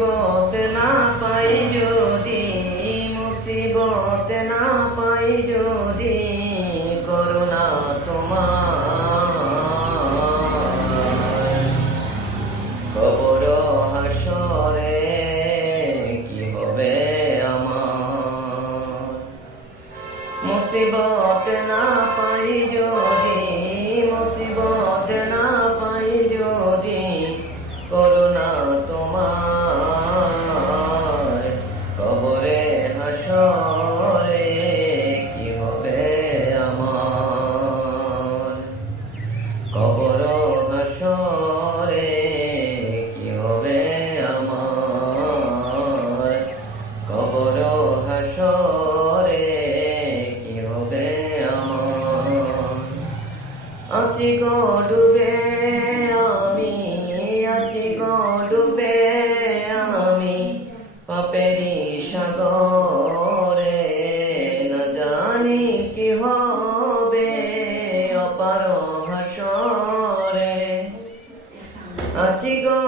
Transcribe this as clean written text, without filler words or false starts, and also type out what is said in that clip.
মুসিবত না পাই যদি, মুসিবত না পাই যদি, করুণা তোমার। কবর হাসরে কি হবে আমার, মুসিবত না পাই যদি, মুসিবত না পাই যদি, করুণা তোমার। কবরে হাসরে কি হবে আমার, কবর হাসরে কি হবে আমার, কবর হাসরে কি হবে আমার। আছি গো ডুবে আমি, আছি গো ডুবে আমি, পাপেরি সাগরে, না জানি কি হবে অপার হাসরে। আছি গো